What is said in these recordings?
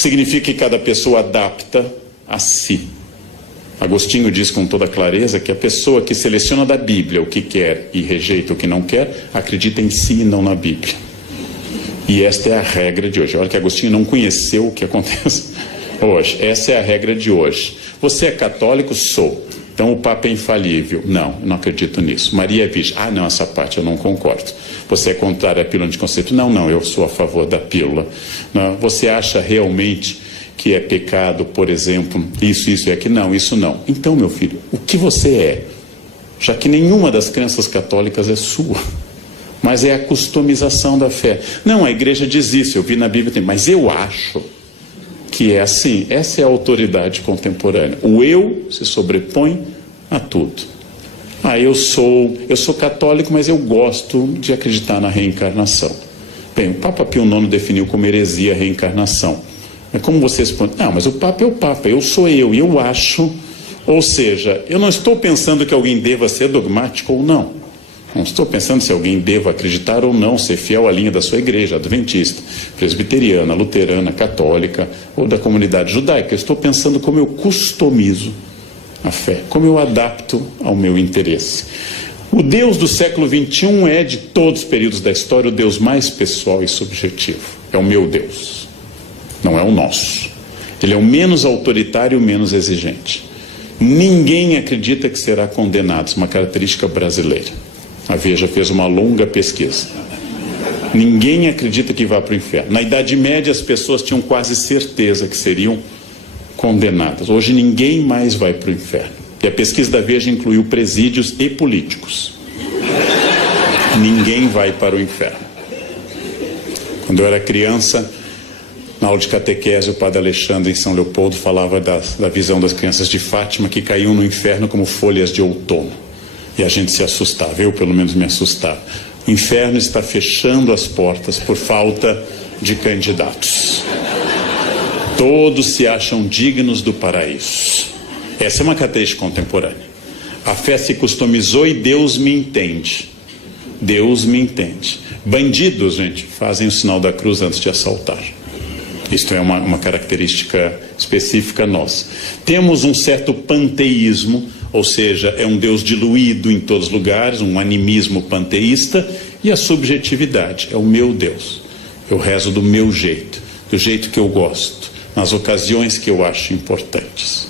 significa que cada pessoa adapta a si. Agostinho diz com toda clareza que a pessoa que seleciona da Bíblia o que quer e rejeita o que não quer, acredita em si e não na Bíblia. E esta é a regra de hoje. Olha que Agostinho não conheceu o que acontece hoje. Essa é a regra de hoje. Você é católico? Sou. Então o Papa é infalível. Não, não acredito nisso. Maria é virgem. Ah, não, essa parte eu não concordo. Você é contrário à pílula anticonceptiva? Não, eu sou a favor da pílula. Não, você acha realmente que é pecado, por exemplo, isso e aquilo? Não, isso não. Então, meu filho, o que você é? Já que nenhuma das crenças católicas é sua, mas é a customização da fé. Não, a igreja diz isso, eu vi na Bíblia, mas eu acho que é assim. Essa é a autoridade contemporânea. O eu se sobrepõe a tudo. Ah, eu sou católico, mas eu gosto de acreditar na reencarnação. Bem, o Papa Pio IX definiu como heresia a reencarnação. Mas como você responde? Não, mas o Papa é o Papa, eu sou eu acho. Ou seja, eu não estou pensando que alguém deva ser dogmático ou não. Não estou pensando se alguém deva acreditar ou não, ser fiel à linha da sua igreja, adventista, presbiteriana, luterana, católica ou da comunidade judaica. Eu estou pensando como eu customizo a fé, como eu adapto ao meu interesse. O Deus do século XXI é, de todos os períodos da história, o Deus mais pessoal e subjetivo. É o meu Deus, não é o nosso. Ele é o menos autoritário e o menos exigente. Ninguém acredita que será condenado, isso é uma característica brasileira. A Veja fez uma longa pesquisa. Ninguém acredita que vá para o inferno. Na Idade Média as pessoas tinham quase certeza que seriam condenadas. Hoje ninguém mais vai para o inferno. E a pesquisa da Veja incluiu presídios e políticos. Ninguém vai para o inferno. Quando eu era criança, na aula de catequese, o padre Alexandre, em São Leopoldo, falava da visão das crianças de Fátima que caíam no inferno como folhas de outono. E a gente se assustava, eu pelo menos me assustava. O inferno está fechando as portas por falta de candidatos. Todos se acham dignos do paraíso. Essa é uma característica contemporânea. A fé se customizou e Deus me entende. Deus me entende. Bandidos, gente, fazem o sinal da cruz antes de assaltar. Isto é uma característica específica nossa. Temos um certo panteísmo, ou seja, é um Deus diluído em todos os lugares, um animismo panteísta, e a subjetividade, é o meu Deus. Eu rezo do meu jeito, do jeito que eu gosto, nas ocasiões que eu acho importantes.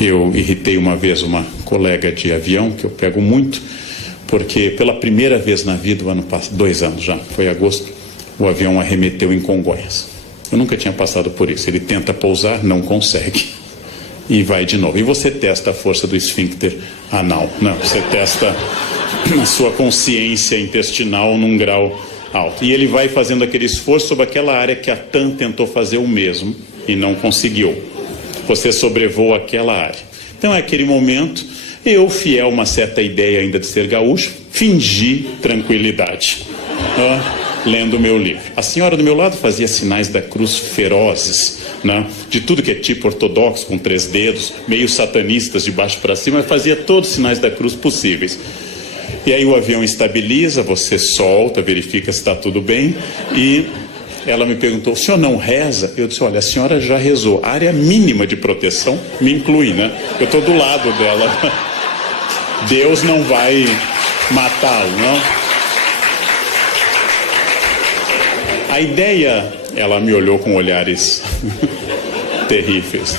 Eu irritei uma vez uma colega de avião, que eu pego muito, porque pela primeira vez na vida, 2 anos já, foi em agosto, o avião arremeteu em Congonhas. Eu nunca tinha passado por isso. Ele tenta pousar, não consegue. E vai de novo. E você testa a força do esfíncter anal. Não, você testa a sua consciência intestinal num grau alto. E ele vai fazendo aquele esforço sobre aquela área que a TAM tentou fazer o mesmo e não conseguiu. Você sobrevoa aquela área. Então, é aquele momento, eu, fiel a uma certa ideia ainda de ser gaúcho, fingi tranquilidade. Lendo o meu livro. A senhora do meu lado fazia sinais da cruz ferozes, né? De tudo que é tipo ortodoxo, com 3 dedos, meio satanistas de baixo para cima, mas fazia todos os sinais da cruz possíveis. E aí o avião estabiliza, você solta, verifica se está tudo bem, e ela me perguntou, o senhor não reza? Eu disse, olha, a senhora já rezou. A área mínima de proteção me inclui, né? Eu estou do lado dela. Deus não vai matá-lo, não? A ideia, ela me olhou com olhares terríveis.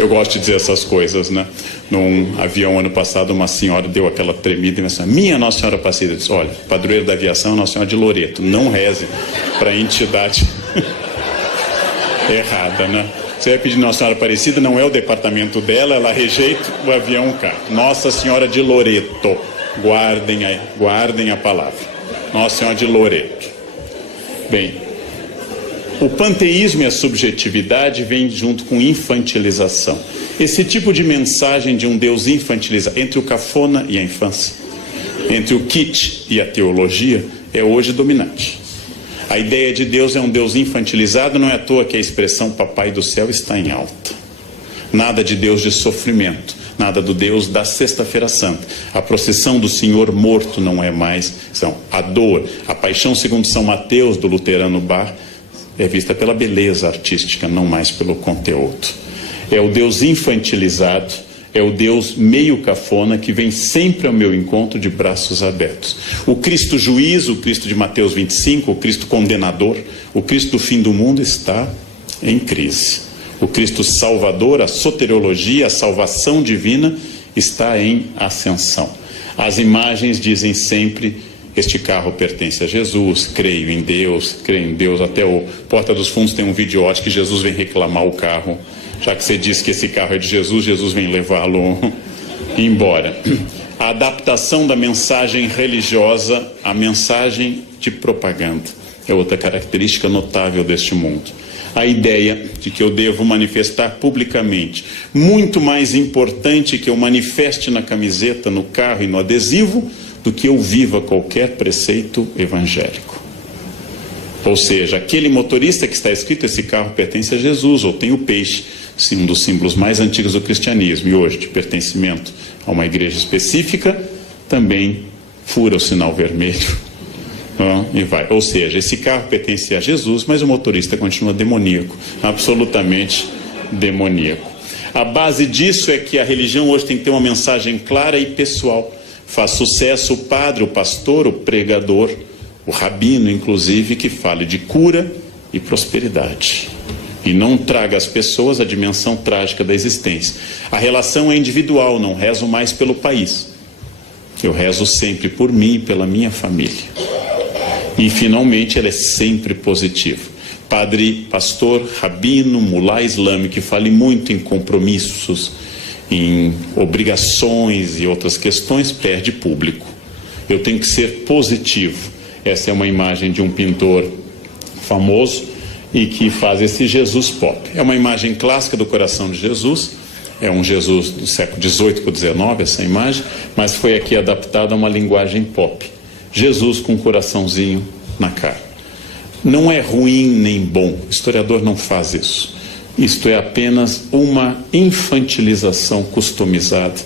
Eu gosto de dizer essas coisas, né? Num avião ano passado, uma senhora deu aquela tremida e me disse, minha Nossa Senhora Aparecida. Eu disse, olha, padroeiro da aviação é Nossa Senhora de Loreto. Não reze para a entidade errada, né? Você vai pedir Nossa Senhora Aparecida, não é o departamento dela, ela rejeita, o avião cai. Nossa Senhora de Loreto. Guardem a palavra. Nossa Senhora de Loreto. Bem, o panteísmo e a subjetividade vêm junto com infantilização. Esse tipo de mensagem de um Deus infantilizado, entre o cafona e a infância, entre o kitsch e a teologia, é hoje dominante. A ideia de Deus é um Deus infantilizado, não é à toa que a expressão Papai do Céu está em alta. Nada de Deus de sofrimento, nada do Deus da Sexta-feira Santa. A procissão do Senhor morto não é mais, a dor. A paixão segundo São Mateus, do luterano Bach, é vista pela beleza artística, não mais pelo conteúdo. É o Deus infantilizado, é o Deus meio cafona que vem sempre ao meu encontro de braços abertos. O Cristo juiz, o Cristo de Mateus 25, o Cristo condenador, o Cristo do fim do mundo está em crise. O Cristo salvador, a soteriologia, a salvação divina está em ascensão. As imagens dizem sempre: este carro pertence a Jesus, creio em Deus, até o Porta dos Fundos tem um videote que Jesus vem reclamar o carro. Já que você disse que esse carro é de Jesus, Jesus vem levá-lo embora. A adaptação da mensagem religiosa à mensagem de propaganda é outra característica notável deste mundo. A ideia de que eu devo manifestar publicamente, muito mais importante que eu manifeste na camiseta, no carro e no adesivo, do que eu viva qualquer preceito evangélico. Ou seja, aquele motorista que está escrito, esse carro pertence a Jesus, ou tem o peixe, sim, um dos símbolos mais antigos do cristianismo, e hoje de pertencimento a uma igreja específica, também fura o sinal vermelho e vai. Ou seja, esse carro pertence a Jesus, mas o motorista continua demoníaco, absolutamente demoníaco. A base disso é que a religião hoje tem que ter uma mensagem clara e pessoal. Faz sucesso o padre, o pastor, o pregador, o rabino, inclusive, que fale de cura e prosperidade. E não traga às pessoas a dimensão trágica da existência. A relação é individual, não rezo mais pelo país. Eu rezo sempre por mim e pela minha família. E, finalmente, ela é sempre positiva. Padre, pastor, rabino, mulá islâmico, que fale muito em compromissos, em obrigações e outras questões, perde público. Eu tenho que ser positivo. Essa é uma imagem de um pintor famoso e que faz esse Jesus pop. É uma imagem clássica do coração de Jesus, é um Jesus do século XVIII para o XIX, essa imagem, mas foi aqui adaptada a uma linguagem pop. Jesus com um coraçãozinho na cara. Não é ruim nem bom, o historiador não faz isso. Isto é apenas uma infantilização customizada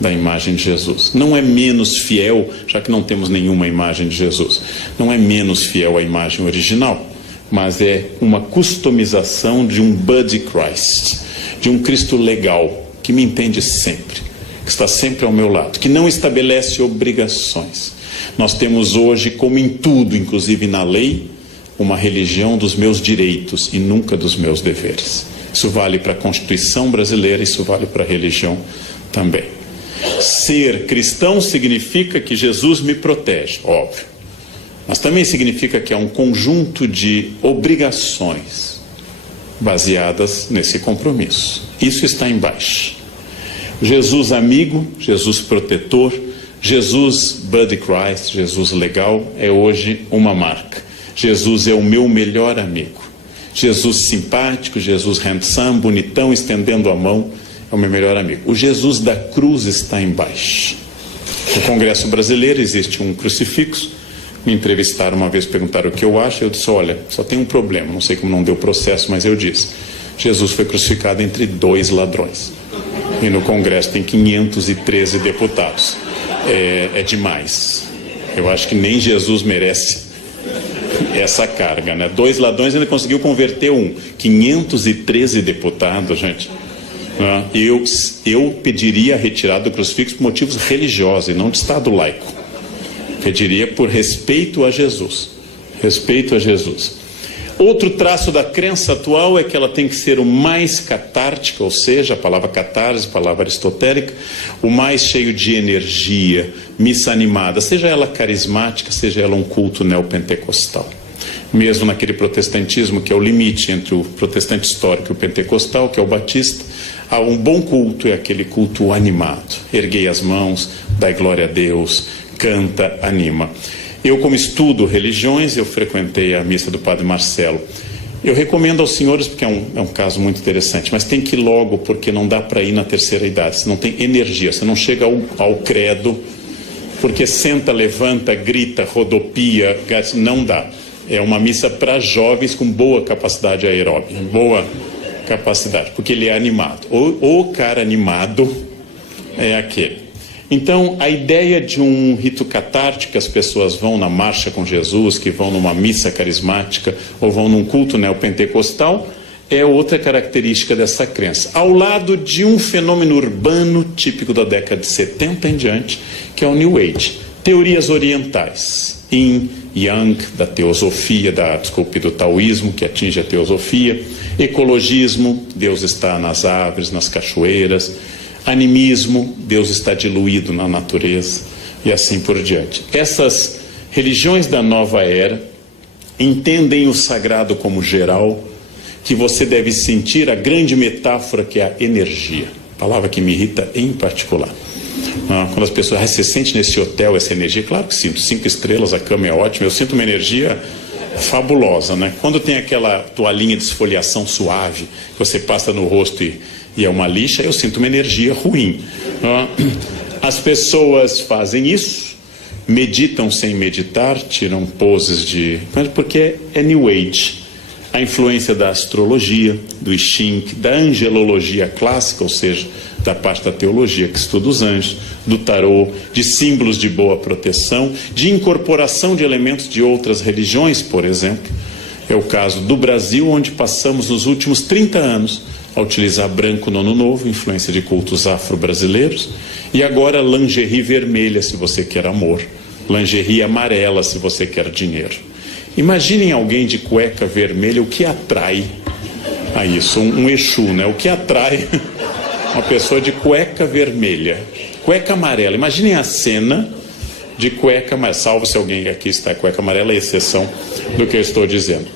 da imagem de Jesus. Não é menos fiel, já que não temos nenhuma imagem de Jesus. Não é menos fiel à imagem original, mas é uma customização de um Buddy Christ, de um Cristo legal, que me entende sempre, que está sempre ao meu lado, que não estabelece obrigações. Nós temos hoje, como em tudo, inclusive na lei, uma religião dos meus direitos e nunca dos meus deveres. Isso vale para a Constituição brasileira, isso vale para a religião também. Ser cristão significa que Jesus me protege, óbvio. Mas também significa que há um conjunto de obrigações baseadas nesse compromisso. Isso está embaixo. Jesus amigo, Jesus protetor, Jesus Buddy Christ, Jesus legal, é hoje uma marca. Jesus é o meu melhor amigo. Jesus simpático, Jesus handsome, bonitão, estendendo a mão, é o meu melhor amigo. O Jesus da cruz está embaixo. No Congresso Brasileiro existe um crucifixo. Me entrevistaram uma vez, perguntaram o que eu acho. Eu disse: olha, só tem um problema, não sei como não deu processo, mas eu disse: Jesus foi crucificado entre 2 ladrões. E no Congresso tem 513 deputados. É demais. Eu acho que nem Jesus merece essa carga, né? 2 ladrões ainda conseguiu converter um. 513 deputados, gente. Eu pediria a retirada do crucifixo por motivos religiosos e não de Estado laico. Pediria por respeito a Jesus. Respeito a Jesus. Outro traço da crença atual é que ela tem que ser o mais catártica, ou seja, a palavra catarse, palavra aristotélica, o mais cheio de energia, missa animada, seja ela carismática, seja ela um culto neopentecostal. Mesmo naquele protestantismo que é o limite entre o protestante histórico e o pentecostal, que é o batista, há um bom culto, é aquele culto animado. Erguei as mãos, dai glória a Deus, canta, anima. Eu, como estudo religiões, eu frequentei a missa do Padre Marcelo. Eu recomendo aos senhores, porque é um caso muito interessante, mas tem que ir logo, porque não dá para ir na terceira idade. Você não tem energia, você não chega ao credo, porque senta, levanta, grita, rodopia, não dá. É uma missa para jovens com boa capacidade aeróbica, boa capacidade, porque ele é animado. O cara animado é aquele. Então, a ideia de um rito catártico, que as pessoas vão na marcha com Jesus, que vão numa missa carismática ou vão num culto neopentecostal, é outra característica dessa crença. Ao lado de um fenômeno urbano típico da década de 70 em diante, que é o New Age. Teorias orientais, Yin, Yang, da teosofia, do taoísmo, que atinge a teosofia, ecologismo, Deus está nas árvores, nas cachoeiras, animismo, Deus está diluído na natureza, e assim por diante. Essas religiões da nova era entendem o sagrado como geral, que você deve sentir a grande metáfora que é a energia, palavra que me irrita em particular. Quando as pessoas, você sente nesse hotel essa energia? Claro que sinto, 5 estrelas, a cama é ótima, eu sinto uma energia fabulosa, né? Quando tem aquela toalhinha de esfoliação suave, que você passa no rosto e é uma lixa, eu sinto uma energia ruim. As pessoas fazem isso, meditam sem meditar, tiram poses porque é New Age. A influência da astrologia, do I Ching, da angelologia clássica, ou seja, da parte da teologia que estuda os anjos, do tarô, de símbolos de boa proteção, de incorporação de elementos de outras religiões, por exemplo. É o caso do Brasil, onde passamos nos últimos 30 anos a utilizar branco no Ano Novo, influência de cultos afro-brasileiros, e agora lingerie vermelha, se você quer amor, lingerie amarela, se você quer dinheiro. Imaginem alguém de cueca vermelha, o que atrai a isso? Um Exu, né? O que atrai uma pessoa de cueca vermelha? Cueca amarela. Imaginem a cena de cueca amarela. Salvo se alguém aqui está cueca amarela, é exceção do que eu estou dizendo.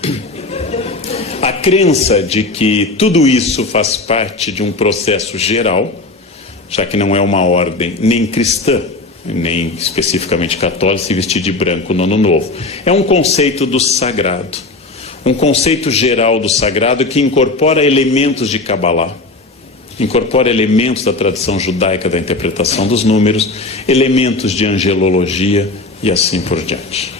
A crença de que tudo isso faz parte de um processo geral, já que não é uma ordem nem cristã, nem especificamente católica, se vestir de branco no Ano Novo. É um conceito do sagrado, um conceito geral do sagrado que incorpora elementos de Kabbalah, incorpora elementos da tradição judaica da interpretação dos números, elementos de angelologia e assim por diante.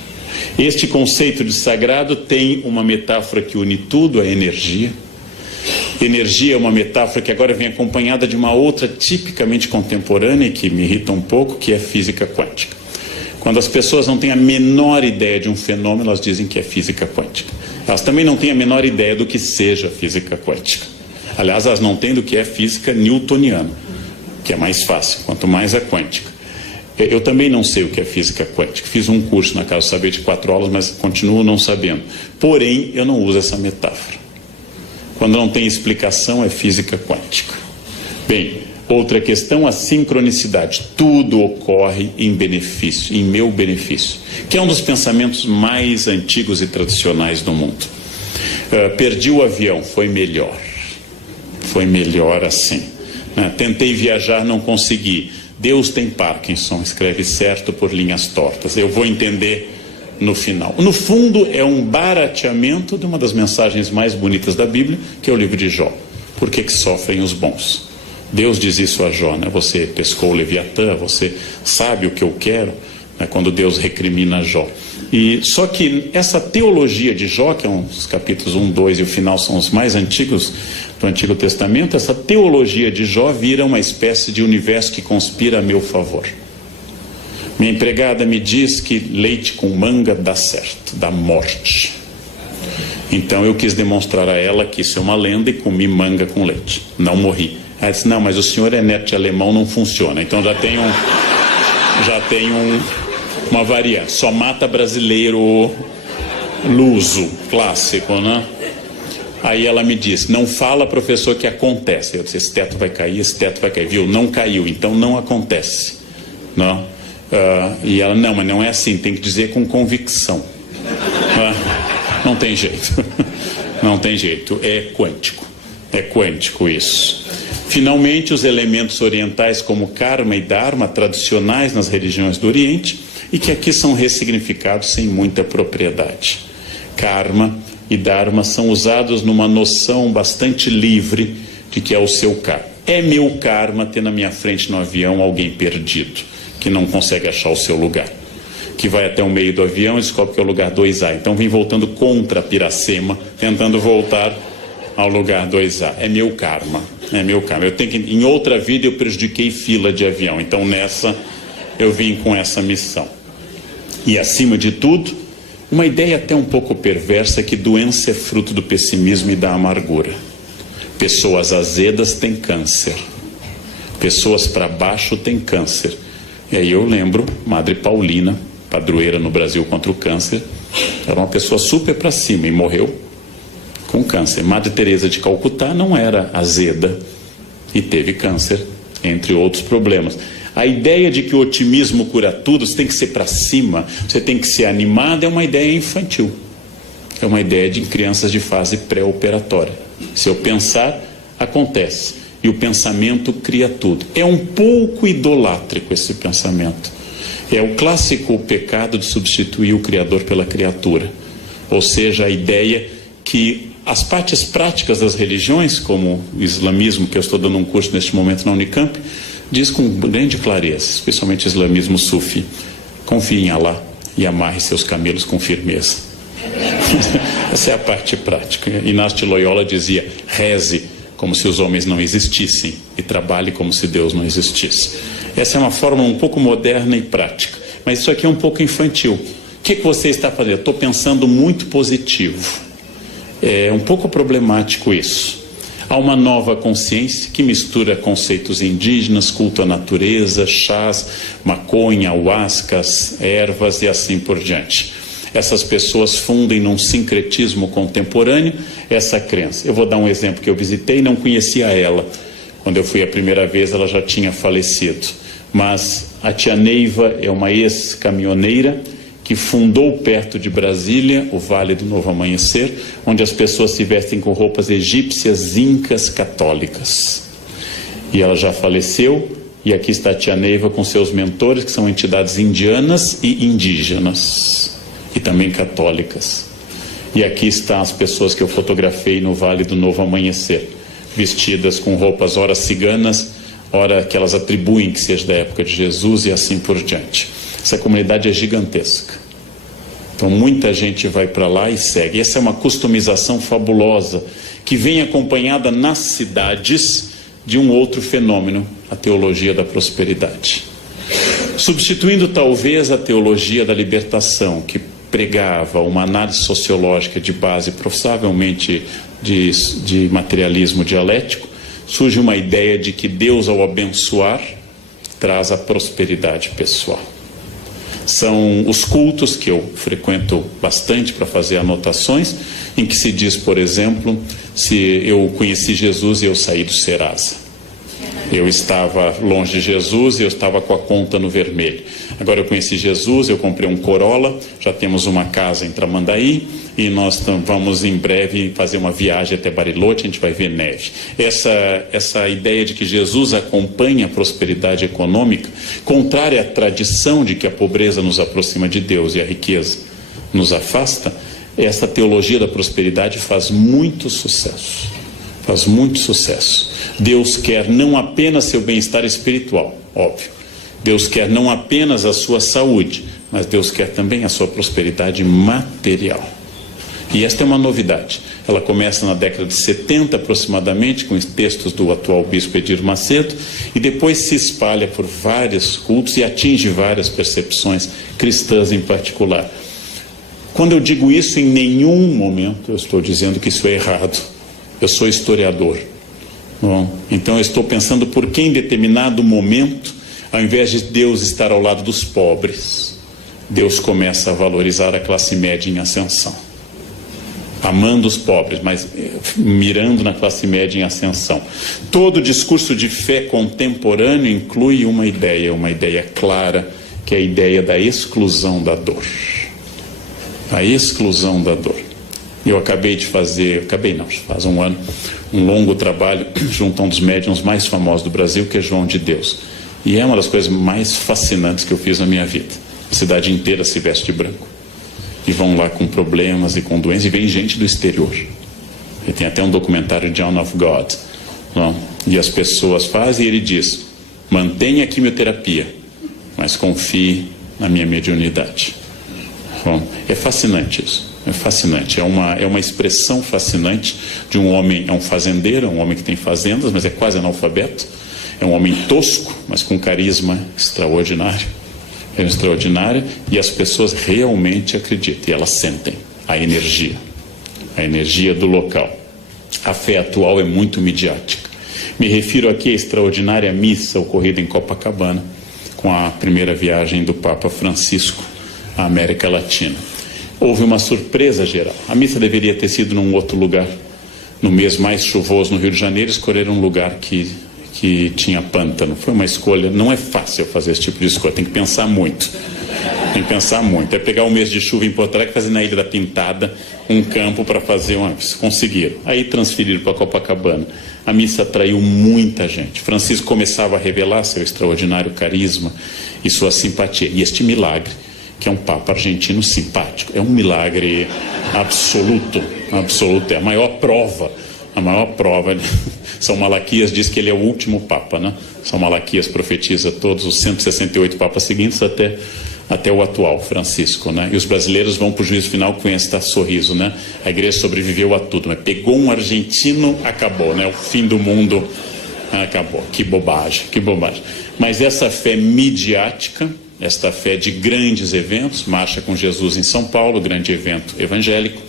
Este conceito de sagrado tem uma metáfora que une tudo, a energia. Energia é uma metáfora que agora vem acompanhada de uma outra tipicamente contemporânea que me irrita um pouco, que é física quântica. Quando as pessoas não têm a menor ideia de um fenômeno, elas dizem que é física quântica. Elas também não têm a menor ideia do que seja física quântica. Aliás, elas não têm do que é física newtoniana, que é mais fácil, quanto mais a quântica. Eu também não sei o que é física quântica. Fiz um curso na Casa do Saber de 4 aulas, mas continuo não sabendo. Porém, eu não uso essa metáfora. Quando não tem explicação, é física quântica. Bem, outra questão, a sincronicidade. Tudo ocorre em benefício, em meu benefício, que é um dos pensamentos mais antigos e tradicionais do mundo. Perdi o avião, foi melhor. Foi melhor assim. Tentei viajar, não consegui. Deus tem Parkinson, escreve certo por linhas tortas. Eu vou entender no final. No fundo, é um barateamento de uma das mensagens mais bonitas da Bíblia, que é o livro de Jó. Por que sofrem os bons? Deus diz isso a Jó, né? Você pescou o Leviatã, você sabe o que eu quero, né? Quando Deus recrimina Jó. Só que essa teologia de Jó, que é os capítulos 1, 2 e o final são os mais antigos do Antigo Testamento, essa teologia de Jó vira uma espécie de universo que conspira a meu favor. Minha empregada me diz que leite com manga dá certo, dá morte. Então eu quis demonstrar a ela que isso é uma lenda e comi manga com leite. Não morri. Ela disse, não, mas o senhor é neto de alemão, não funciona. Então já tem uma variante. Só mata brasileiro luso, clássico, né? Aí ela me disse, não fala, professor, que acontece. Eu disse, esse teto vai cair, viu? Não caiu, então não acontece. Não? E ela, não, mas não é assim, tem que dizer com convicção. Não tem jeito. Não tem jeito, é quântico isso. Finalmente, os elementos orientais como karma e dharma, tradicionais nas religiões do Oriente, e que aqui são ressignificados sem muita propriedade. Karma e dharma são usados numa noção bastante livre de que é o seu karma. É meu karma ter na minha frente no avião alguém perdido, que não consegue achar o seu lugar, que vai até o meio do avião e descobre que é o lugar 2A. Então vem voltando contra Piracema, tentando voltar ao lugar 2A. É meu karma. É meu karma. Eu tenho que, em outra vida eu prejudiquei fila de avião. Então nessa eu vim com essa missão. E acima de tudo, uma ideia até um pouco perversa é que doença é fruto do pessimismo e da amargura. Pessoas azedas têm câncer. Pessoas para baixo têm câncer. E aí eu lembro, Madre Paulina, padroeira no Brasil contra o câncer, era uma pessoa super para cima e morreu com câncer. Madre Teresa de Calcutá não era azeda e teve câncer, entre outros problemas. A ideia de que o otimismo cura tudo, você tem que ser para cima, você tem que ser animado, é uma ideia infantil. É uma ideia de crianças de fase pré-operatória. Se eu pensar, acontece. E o pensamento cria tudo. É um pouco idolátrico esse pensamento. É o clássico pecado de substituir o Criador pela criatura. Ou seja, a ideia que as partes práticas das religiões, como o islamismo, que eu estou dando um curso neste momento na Unicamp, diz com grande clareza, especialmente o islamismo sufi: confie em Allah e amarre seus camelos com firmeza. Essa é a parte prática. Inácio de Loyola dizia: reze como se os homens não existissem e trabalhe como se Deus não existisse. Essa é uma forma um pouco moderna e prática, mas isso aqui é um pouco infantil. O que você está fazendo? Estou pensando muito positivo. É um pouco problemático isso. Há uma nova consciência que mistura conceitos indígenas, culto à natureza, chás, maconha, ayahuascas, ervas e assim por diante. Essas pessoas fundem num sincretismo contemporâneo essa crença. Eu vou dar um exemplo que eu visitei e não conhecia ela. Quando eu fui a primeira vez, ela já tinha falecido. Mas a tia Neiva é uma ex-caminhoneira que fundou perto de Brasília o Vale do Novo Amanhecer, onde as pessoas se vestem com roupas egípcias, incas, católicas. E ela já faleceu, e aqui está a tia Neiva com seus mentores, que são entidades indianas e indígenas, e também católicas. E aqui estão as pessoas que eu fotografei no Vale do Novo Amanhecer, vestidas com roupas ora ciganas, ora que elas atribuem que seja da época de Jesus e assim por diante. Essa comunidade é gigantesca. Então muita gente vai para lá e segue. Essa é uma customização fabulosa que vem acompanhada nas cidades de um outro fenômeno, a teologia da prosperidade. Substituindo talvez a teologia da libertação, que pregava uma análise sociológica de base provavelmente de materialismo dialético, surge uma ideia de que Deus, ao abençoar, traz a prosperidade pessoal. São os cultos que eu frequento bastante para fazer anotações, em que se diz, por exemplo, se eu conheci Jesus e eu saí do Serasa. Eu estava longe de Jesus e eu estava com a conta no vermelho. Agora eu conheci Jesus, eu comprei um Corolla, já temos uma casa em Tramandaí e nós vamos em breve fazer uma viagem até Bariloche, a gente vai ver neve. Essa ideia de que Jesus acompanha a prosperidade econômica, contrária à tradição de que a pobreza nos aproxima de Deus e a riqueza nos afasta, essa teologia da prosperidade faz muito sucesso. Faz muito sucesso. Deus quer não apenas seu bem-estar espiritual, óbvio. Deus quer não apenas a sua saúde, mas Deus quer também a sua prosperidade material. E esta é uma novidade. Ela começa na década de 70 aproximadamente, com textos do atual bispo Edir Macedo, e depois se espalha por vários cultos e atinge várias percepções cristãs em particular. Quando eu digo isso, em nenhum momento eu estou dizendo que isso é errado. Eu sou historiador. Bom, então eu estou pensando por que em determinado momento, ao invés de Deus estar ao lado dos pobres, Deus começa a valorizar a classe média em ascensão. Amando os pobres, mas mirando na classe média em ascensão. Todo discurso de fé contemporâneo inclui uma ideia clara, que é a ideia da exclusão da dor. A exclusão da dor. Eu acabei de fazer, faz um ano, um longo trabalho junto a um dos médiuns mais famosos do Brasil, que é João de Deus. E é uma das coisas mais fascinantes que eu fiz na minha vida. A cidade inteira se veste de branco. E vão lá com problemas e com doenças, e vem gente do exterior. E tem até um documentário, John of God. Não? E as pessoas fazem, e ele diz: mantenha a quimioterapia, mas confie na minha mediunidade. Bom, é fascinante isso. É fascinante, é uma expressão fascinante de um homem, é um fazendeiro, é um homem que tem fazendas, mas é quase analfabeto, é um homem tosco, mas com carisma extraordinário, e as pessoas realmente acreditam, e elas sentem a energia do local. A fé atual é muito midiática. Me refiro aqui à extraordinária missa ocorrida em Copacabana, com a primeira viagem do Papa Francisco à América Latina. Houve uma surpresa geral. A missa deveria ter sido num outro lugar. No mês mais chuvoso no Rio de Janeiro, escolheram um lugar que tinha pântano. Foi uma escolha, não é fácil fazer esse tipo de escolha, tem que pensar muito. É pegar um mês de chuva em Porto Alegre e fazer na Ilha da Pintada um campo para fazer uma... Conseguiram. Aí transferiram para Copacabana. A missa atraiu muita gente. Francisco começava a revelar seu extraordinário carisma e sua simpatia. E este milagre, que é um Papa argentino simpático, é um milagre absoluto, é a maior prova. São Malaquias diz que ele é o último Papa, né? São Malaquias profetiza todos os 168 Papas seguintes até o atual, Francisco, né? E os brasileiros vão para o juízo final com esse sorriso, né? A igreja sobreviveu a tudo, mas pegou um argentino, acabou, né? O fim do mundo acabou. Que bobagem. Mas essa fé midiática, esta fé de grandes eventos, Marcha com Jesus em São Paulo, grande evento evangélico,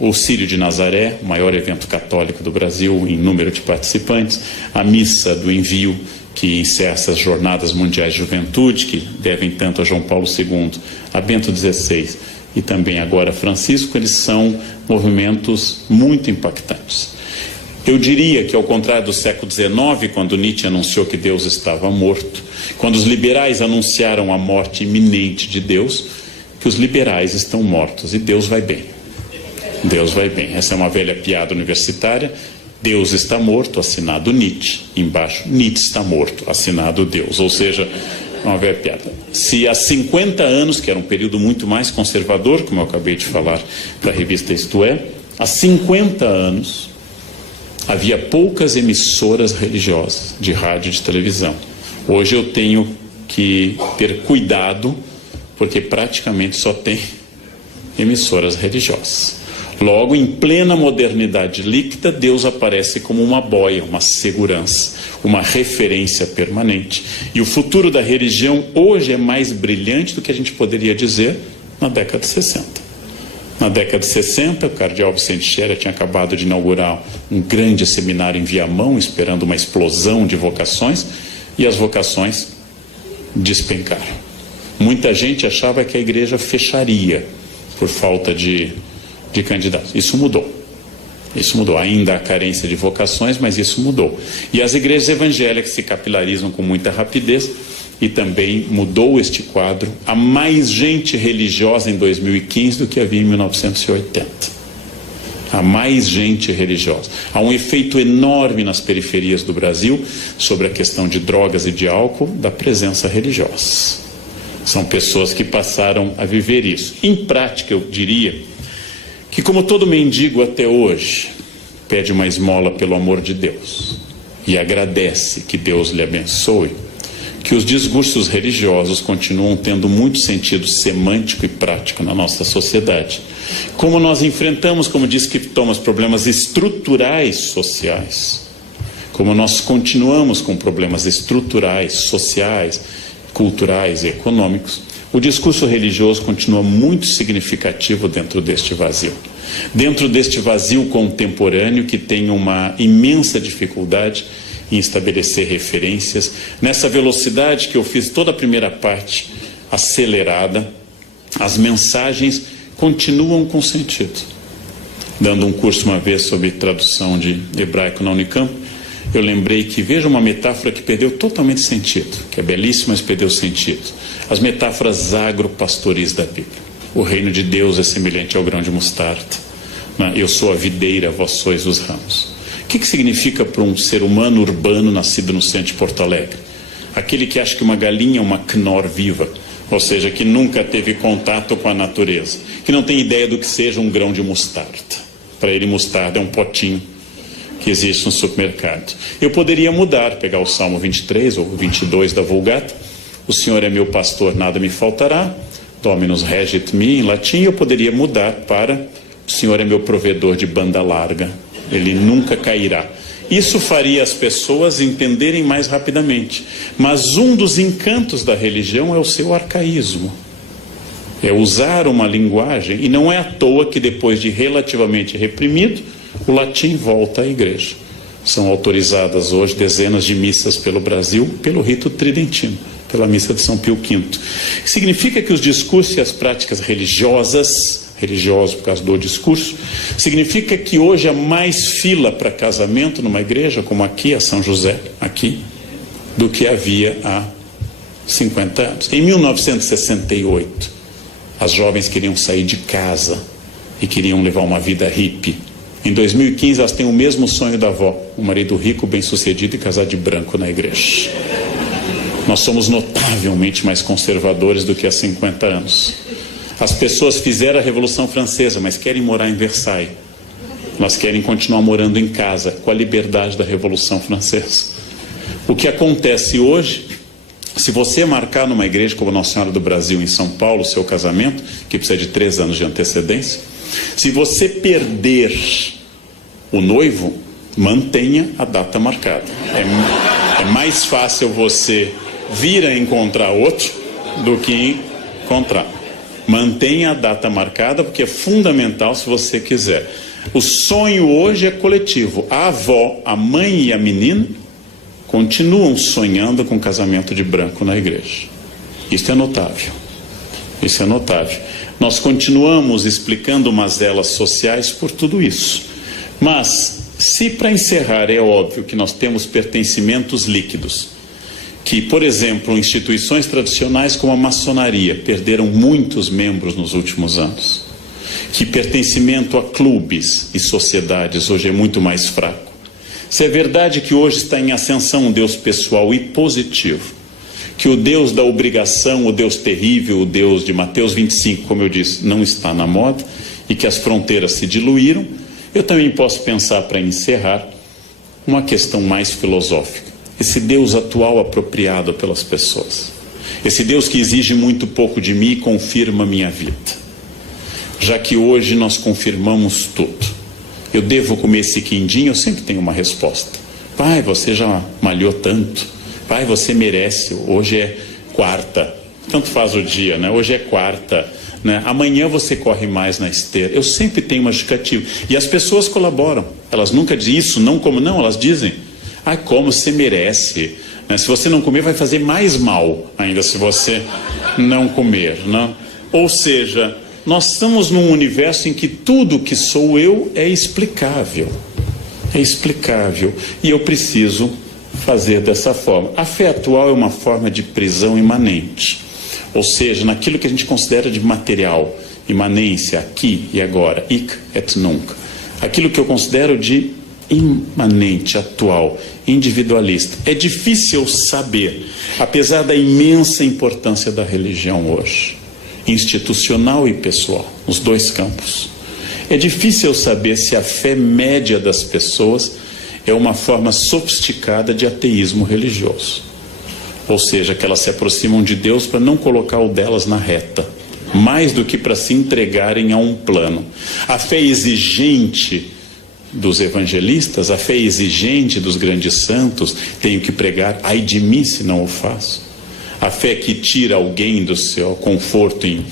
o Círio de Nazaré, o maior evento católico do Brasil em número de participantes, a Missa do Envio, que encerra essas jornadas mundiais de juventude, que devem tanto a João Paulo II, a Bento XVI e também agora a Francisco, eles são movimentos muito impactantes. Eu diria que, ao contrário do século XIX, quando Nietzsche anunciou que Deus estava morto, quando os liberais anunciaram a morte iminente de Deus, que os liberais estão mortos e Deus vai bem. Essa é uma velha piada universitária. Deus está morto, assinado Nietzsche. Embaixo, Nietzsche está morto, assinado Deus. Ou seja, uma velha piada. Se há 50 anos, que era um período muito mais conservador, como eu acabei de falar para a revista Isto É, há 50 anos havia poucas emissoras religiosas de rádio e de televisão. Hoje eu tenho que ter cuidado, porque praticamente só tem emissoras religiosas. Logo, em plena modernidade líquida, Deus aparece como uma boia, uma segurança, uma referência permanente. E o futuro da religião hoje é mais brilhante do que a gente poderia dizer na década de 60. Na década de 60, o cardeal Vicente Scherer tinha acabado de inaugurar um grande seminário em Viamão, esperando uma explosão de vocações, e as vocações despencaram. Muita gente achava que a igreja fecharia por falta de candidatos. Isso mudou. Ainda há carência de vocações, mas isso mudou. E as igrejas evangélicas se capilarizam com muita rapidez e também mudou este quadro. Há mais gente religiosa em 2015 do que havia em 1980. Há mais gente religiosa. Há um efeito enorme nas periferias do Brasil sobre a questão de drogas e de álcool, da presença religiosa. São pessoas que passaram a viver isso. Em prática, eu diria que, como todo mendigo até hoje pede uma esmola pelo amor de Deus e agradece que Deus lhe abençoe, que os discursos religiosos continuam tendo muito sentido semântico e prático na nossa sociedade. Como nós enfrentamos, como diz Kip Thomas, problemas estruturais sociais, como nós continuamos com problemas estruturais, sociais, culturais e econômicos, o discurso religioso continua muito significativo dentro deste vazio. Dentro deste vazio contemporâneo que tem uma imensa dificuldade em estabelecer referências, nessa velocidade que eu fiz toda a primeira parte acelerada, as mensagens continuam com sentido. Dando um curso uma vez sobre tradução de hebraico na Unicamp, eu lembrei que, veja uma metáfora que perdeu totalmente sentido, que é belíssima, mas perdeu sentido. As metáforas agropastoris da Bíblia. O reino de Deus é semelhante ao grão de mostarda. Eu sou a videira, vós sois os ramos. O que significa para um ser humano urbano nascido no centro de Porto Alegre? Aquele que acha que uma galinha é uma Knorr viva, ou seja, que nunca teve contato com a natureza, que não tem ideia do que seja um grão de mostarda. Para ele, mostarda é um potinho que existe no supermercado. Eu poderia mudar, pegar o Salmo 23 ou 22 da Vulgata. O Senhor é meu pastor, nada me faltará. Dominus regit me, em latim, eu poderia mudar para o Senhor é meu provedor de banda larga, ele nunca cairá. Isso faria as pessoas entenderem mais rapidamente. Mas um dos encantos da religião é o seu arcaísmo. É usar uma linguagem, e não é à toa que depois de relativamente reprimido, o latim volta à igreja. São autorizadas hoje dezenas de missas pelo Brasil pelo rito tridentino, pela missa de São Pio V. Significa que os discursos e as práticas religiosos por causa do discurso, significa que hoje há mais fila para casamento numa igreja, como aqui, a São José, aqui, do que havia há 50 anos. Em 1968, as jovens queriam sair de casa e queriam levar uma vida hippie. Em 2015, elas têm o mesmo sonho da avó, um marido rico, bem-sucedido e casar de branco na igreja. Nós somos notavelmente mais conservadores do que há 50 anos. As pessoas fizeram a Revolução Francesa, mas querem morar em Versailles. Elas querem continuar morando em casa, com a liberdade da Revolução Francesa. O que acontece hoje, se você marcar numa igreja como Nossa Senhora do Brasil, em São Paulo, seu casamento, que precisa de 3 anos de antecedência, se você perder o noivo, mantenha a data marcada. É mais fácil você vir a encontrar outro do que encontrar. Mantenha a data marcada, porque é fundamental se você quiser. O sonho hoje é coletivo. A avó, a mãe e a menina continuam sonhando com casamento de branco na igreja. Isso é notável. Isso é notável. Nós continuamos explicando mazelas sociais por tudo isso. Mas, se para encerrar é óbvio que nós temos pertencimentos líquidos, que, por exemplo, instituições tradicionais como a maçonaria perderam muitos membros nos últimos anos, que pertencimento a clubes e sociedades hoje é muito mais fraco. Se é verdade que hoje está em ascensão um Deus pessoal e positivo, que o Deus da obrigação, o Deus terrível, o Deus de Mateus 25, como eu disse, não está na moda, e que as fronteiras se diluíram, eu também posso pensar, para encerrar, uma questão mais filosófica. Esse Deus atual apropriado pelas pessoas. Esse Deus que exige muito pouco de mim e confirma a minha vida. Já que hoje nós confirmamos tudo. Eu devo comer esse quindim? Eu sempre tenho uma resposta. Pai, você já malhou tanto. Pai, você merece. Hoje é quarta. Tanto faz o dia, né? Hoje é quarta, né? Amanhã você corre mais na esteira. Eu sempre tenho uma justificativa. E as pessoas colaboram. Elas nunca dizem isso, não como não. Elas dizem... como você merece, né? Se você não comer vai fazer mais mal ainda se você não comer, né? Ou seja, nós estamos num universo em que tudo que sou eu é explicável, e eu preciso fazer dessa forma. A fé atual é uma forma de prisão imanente, ou seja, naquilo que a gente considera de material, imanência, aqui e agora, hic et nunc, aquilo que eu considero de imanente, atual, individualista. É difícil saber, apesar da imensa importância da religião hoje, institucional e pessoal, nos dois campos. É difícil saber se a fé média das pessoas é uma forma sofisticada de ateísmo religioso. Ou seja, que elas se aproximam de Deus para não colocar o delas na reta, mais do que para se entregarem a um plano. A fé exigente dos evangelistas, a fé exigente dos grandes santos, tenho que pregar, ai de mim se não o faço. A fé que tira alguém do seu conforto em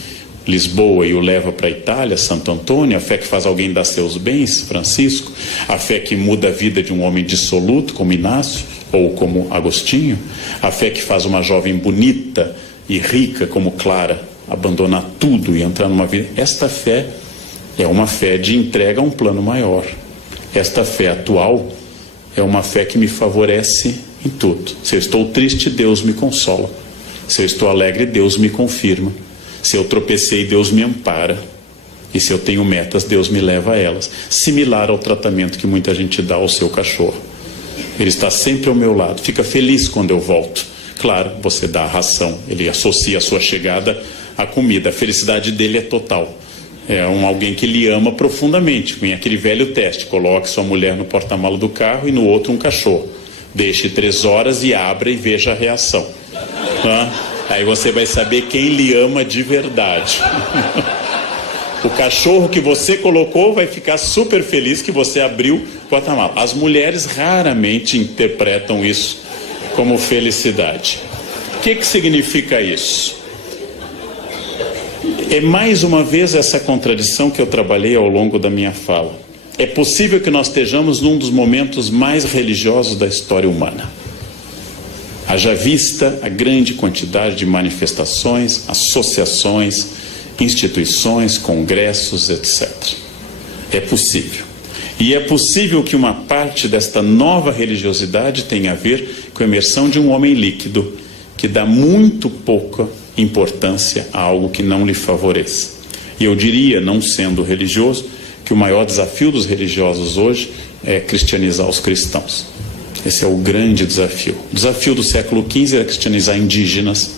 Lisboa e o leva para a Itália, Santo Antônio, a fé que faz alguém dar seus bens, Francisco, a fé que muda a vida de um homem dissoluto, como Inácio, ou como Agostinho, a fé que faz uma jovem bonita e rica, como Clara, abandonar tudo e entrar numa vida. Esta fé é uma fé de entrega a um plano maior. Esta fé atual é uma fé que me favorece em tudo. Se eu estou triste, Deus me consola. Se eu estou alegre, Deus me confirma. Se eu tropecei, Deus me ampara. E se eu tenho metas, Deus me leva a elas. Similar ao tratamento que muita gente dá ao seu cachorro. Ele está sempre ao meu lado. Fica feliz quando eu volto. Claro, você dá a ração. Ele associa a sua chegada à comida. A felicidade dele é total. É alguém que lhe ama profundamente. Com aquele velho teste. Coloque sua mulher no porta-malas do carro e no outro um cachorro. Deixe 3 horas e abra e veja a reação. Tá? Aí você vai saber quem lhe ama de verdade. O cachorro que você colocou vai ficar super feliz que você abriu o porta-malas. As mulheres raramente interpretam isso como felicidade. O que significa isso? É mais uma vez essa contradição que eu trabalhei ao longo da minha fala. É possível que nós estejamos num dos momentos mais religiosos da história humana. Haja vista a grande quantidade de manifestações, associações, instituições, congressos, etc. É possível. E é possível que uma parte desta nova religiosidade tenha a ver com a emersão de um homem líquido que dá muito pouca importância a algo que não lhe favoreça. E eu diria, não sendo religioso, que o maior desafio dos religiosos hoje é cristianizar os cristãos. Esse é o grande desafio. O desafio do século XV era cristianizar indígenas,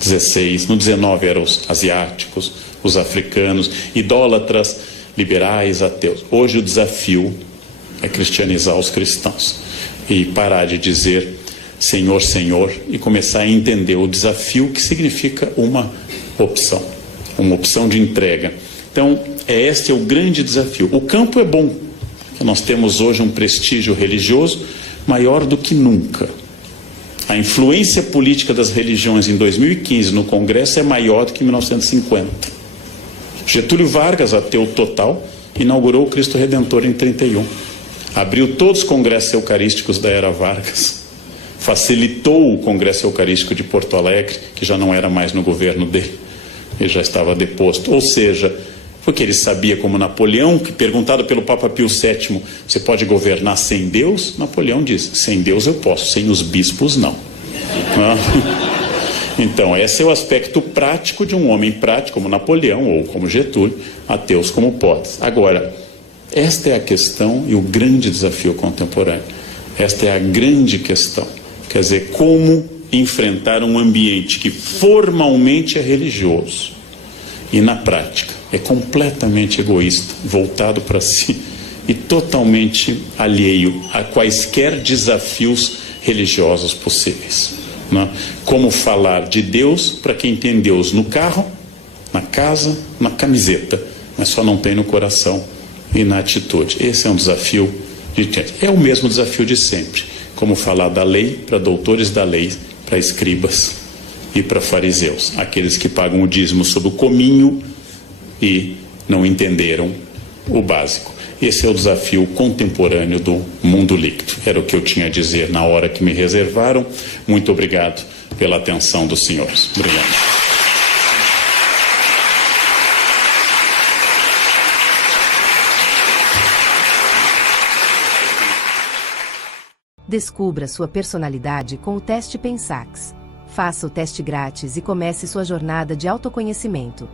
16, no 19 eram os asiáticos, os africanos, idólatras, liberais, ateus. Hoje o desafio é cristianizar os cristãos e parar de dizer Senhor, Senhor, e começar a entender o desafio que significa uma opção de entrega. Então, este é o grande desafio. O campo é bom, nós temos hoje um prestígio religioso maior do que nunca. A influência política das religiões em 2015 no Congresso é maior do que em 1950. Getúlio Vargas, ateu total, inaugurou o Cristo Redentor em 31. Abriu todos os congressos eucarísticos da era Vargas. Facilitou o Congresso Eucarístico de Porto Alegre, que já não era mais no governo dele. Ele já estava deposto. Ou seja, porque ele sabia, como Napoleão, que perguntado pelo Papa Pio VII, você pode governar sem Deus? Napoleão diz, sem Deus eu posso, sem os bispos não. Então, esse é o aspecto prático de um homem prático, como Napoleão ou como Getúlio, ateus como Potes. Agora, esta é a questão e o grande desafio contemporâneo. Esta é a grande questão. Quer dizer, como enfrentar um ambiente que formalmente é religioso e na prática é completamente egoísta, voltado para si e totalmente alheio a quaisquer desafios religiosos possíveis. Né? Como falar de Deus para quem tem Deus no carro, na casa, na camiseta, mas só não tem no coração e na atitude. Esse é um desafio de gente. É o mesmo desafio de sempre. Como falar da lei para doutores da lei, para escribas e para fariseus, aqueles que pagam o dízimo sob o cominho e não entenderam o básico. Esse é o desafio contemporâneo do mundo líquido. Era o que eu tinha a dizer na hora que me reservaram. Muito obrigado pela atenção dos senhores. Obrigado. Descubra sua personalidade com o teste Pensax. Faça o teste grátis e comece sua jornada de autoconhecimento.